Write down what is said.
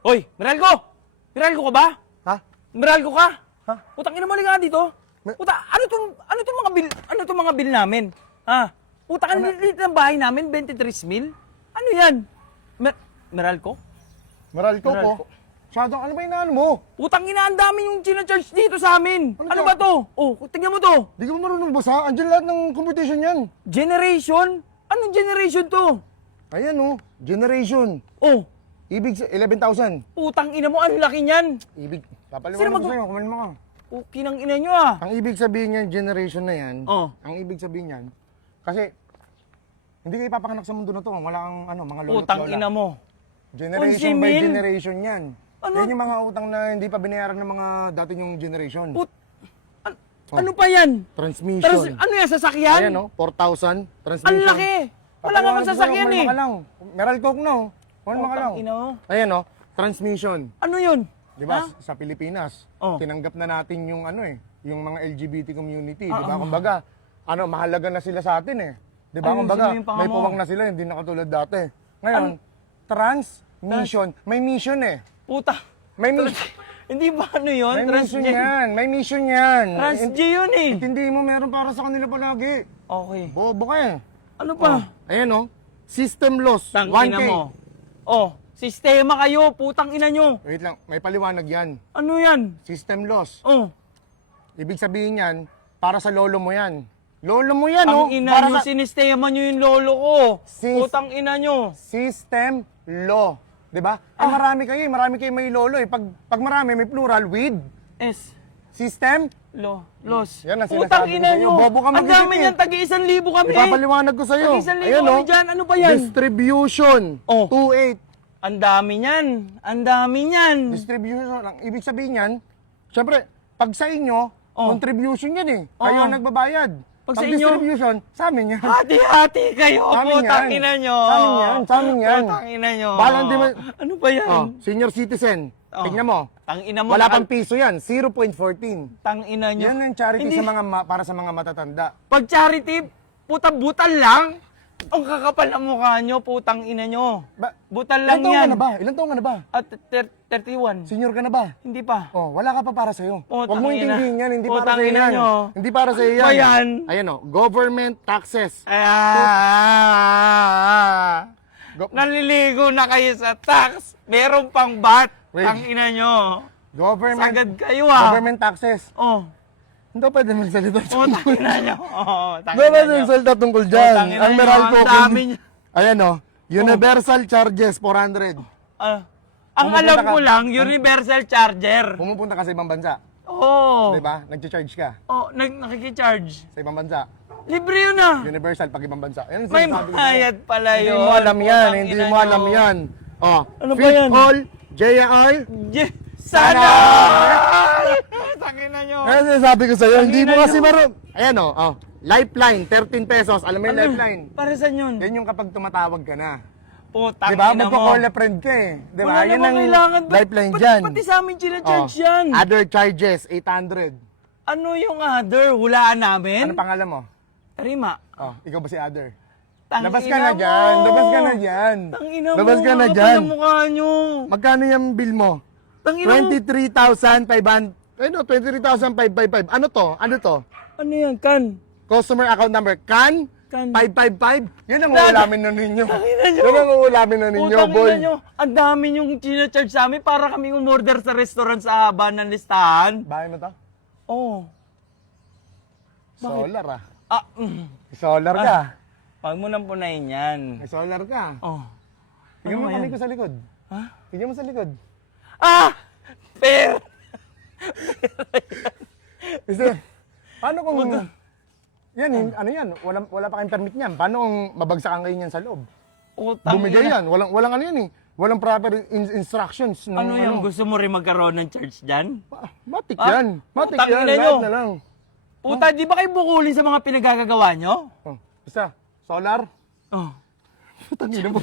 Hoy, Meralco! Meralco ka ba? Ha? Meralco ka? Ha? Putang ina mo nga dito. Puta, ano tong mga bill namin? Ha? Puta, ang liit ng bahay namin, 23 mil? Ano yan? Meralco? Meralco ko. Shadow, ano ba inaano mo? Putang ina, ang dami yung charge dito sa amin. Ano Ano siya? ba to? Oh, tingnan mo to. Di ka ba marunong basa? Andiyan lahat ng computation yan. Generation? Anong generation to? Ayan oh, generation. Oh, Ibig 11,000. putang ina mo, ang laki niyan. Ibig, Sino papaliwanag mag- ko sa'yo, kumalma ka. Okay ng ina nyo ah. Ang ibig sabihin niyan, generation na yan. Oh. Ang ibig sabihin niyan, kasi hindi kayo ipapanganak sa mundo na to. Wala kang mga lolo't Putang lola. ina mo. Generation 11 by mil? generation yan. Ano? Yan yung mga utang na hindi pa binayaran ng mga dati yung generation. Ano pa yan? Transmission. Ano yan, sasakyan? Ayan oh, 4,000. Transmission. Ang laki. Wala nga akong sasakyan eh. Kumalma ka lang. Meral Coke no. Kumalma ka lang. Putang ina mo. Ayan oh, transmission. Ano yun? Di ba, Ha? sa Pilipinas, Oh. tinanggap na natin yung yung mga LGBT community, di ba? Kumbaga, mahalaga na sila sa atin eh. Di ba? Ayun, Kumbaga, sino yung panga may mo? puwang na sila, hindi na katulad dati. Ngayon, transmission, may mission eh. Puta. May mission. Hindi ba ano yun? May mission yan, may mission yan. Trans-G yun eh. Hindi mo meron para sa kanila palagi. Okay. Bobo ka eh. Ano pa? Ayan oh, system loss, Tang 1K. ina mo. Oh, sistema kayo, putang ina nyo. Wait lang, may paliwanag yan. Ano yan? System loss. Oh, Ibig sabihin yan, para sa lolo mo yan. Lolo mo yan, ang oh. ina Para nyo, sa sinistema nyo yung lolo ko. Putang ina nyo. system law. 'Di ba? Marami kayo may lolo eh. Pag marami, may plural with S. system. Los. Yan ang Putang sinasabi ko ina sa'yo. nyo. Bobo ka Ang mag-isip dami eh. yan, tagi-1,000 kami. Ipapaliwanag ko sa'yo. Tagi-1,000 kami dyan. Ano ba yan? Distribution. Oh. 2.8. Ang dami niyan. Ang dami niyan. Distribution. Ang ibig sabihin yan, syempre, pag sa inyo, Oh. contribution yan eh. Kayo ang nagbabayad. Pag sa inyo, distribution, sa amin yan. hati-hati kayo. Sa amin Putang yan. ina nyo. Sa amin yan. Sa amin yan. Putang ina nyo. Balang di man- Ano ba yan? Oh, senior citizen. Oh. Tignan mo. Tang ina mo. Wala pang piso yan. 0.14. Tang ina nyo. Yan ang charity Hindi. sa para sa mga matatanda. Pag charity, butal lang. Ang kakapal ang mukha nyo, putang ina nyo. Butal lang Ilan taong yan. ka na ba? Ilan taong ka na ba? At 31. Senior ka na ba? Hindi pa. Oh, wala ka pa para sa'yo. Putang Huwag mo ina. intindihin yan, hindi para Putang sa'yo ina yan. nyo. Hindi para sa'yo Ano ba yan. yan? Ayan o, government taxes. Naliligo na kayo sa tax. Meron pang bat. Wait. Tang ina nyo. Government, Sagad kayo ah. government taxes. Oh. Hindi pa pwede magsalita. Putang ina nyo. Oh, tang Hindi pa ina pwede nyo. magsalita tungkol dyan. Putang ina Ang nyo, Meralco. ang dami nyo. Ayan o, universal charges 400. Ang Pumupunta alam ka- ko lang, universal charger. Pumupunta ka sa ibang bansa. Oo. Di ba? Nag-charge ka Oh, nakikicharge. sa ibang bansa. Libre yun ah. Universal pag ibang bansa. Yan ang May sinasabi ko sa'yo. bayad pala yun. Hindi mo alam yan, Putang hindi ina mo nyo. alam yan. Oh, Ano ba Fit yan? All, JR. Sana! Tangina nyo. Ano sinasabi ko sa'yo? Hindi mo Tangina kasi nyo. marunong. Ayan oh, Lifeline, 13 pesos. Alam mo yung Lifeline? Para saan yun? Yan yung kapag tumatawag ka na. Putang Di ba? ina mo. Magpo-call a friend ka eh. Di ba? Wala Yan namang ang kailangan. Lifeline Ba't- dyan. Pati sa amin sinacharge Oh. yan. Other charges, 800. Ano yung other? Hulaan namin? Ano pangalan mo? Tarima. Oh, ikaw ba si Other? Tangina Labas ka na mo. dyan. Labas ka na dyan. Tangina mo. Labas ka na kapal dyan. ang mukha nyo. Magkano yung bill mo? Tangina mo. 23,500. Ano, 23,555. Ano to? Ano to? Ano yan, kan? Customer account number, CAN Kan. 555. Yun ang Dad. uulamin na ninyo. Tangina nyo. Yun ang uulamin na ninyo, Putang boy. ina nyo. Ang dami yung sinacharge sa amin para kami umorder sa restaurant sa haba ng listahan. Bahay mo to? Oh. Solar ah. Ah, Solar ka. Huwag mo nang punayin yan. May solar ka. Oh. Tingnan mo Ano ba kami yan? ko sa likod. Ha? Tingnan mo sa likod. Ah! Fair! Kasi, paano kung... Yan, ano yan? Wala pa kayong permit niyan. Paano kung mabagsakan kayo niyan sa loob? Utang Bumigay ina. yan. Walang ano yan eh. Walang proper instructions. ng Ano yung gusto mo rin magkaroon ng church dyan? Matik Ah? yan. Matik Putang yan. ina nyo. Lahat na lang. Puta, di ba kayo bukulin sa mga pinagagagawa nyo? Oh, isa, solar. Oh. Putang ina mo.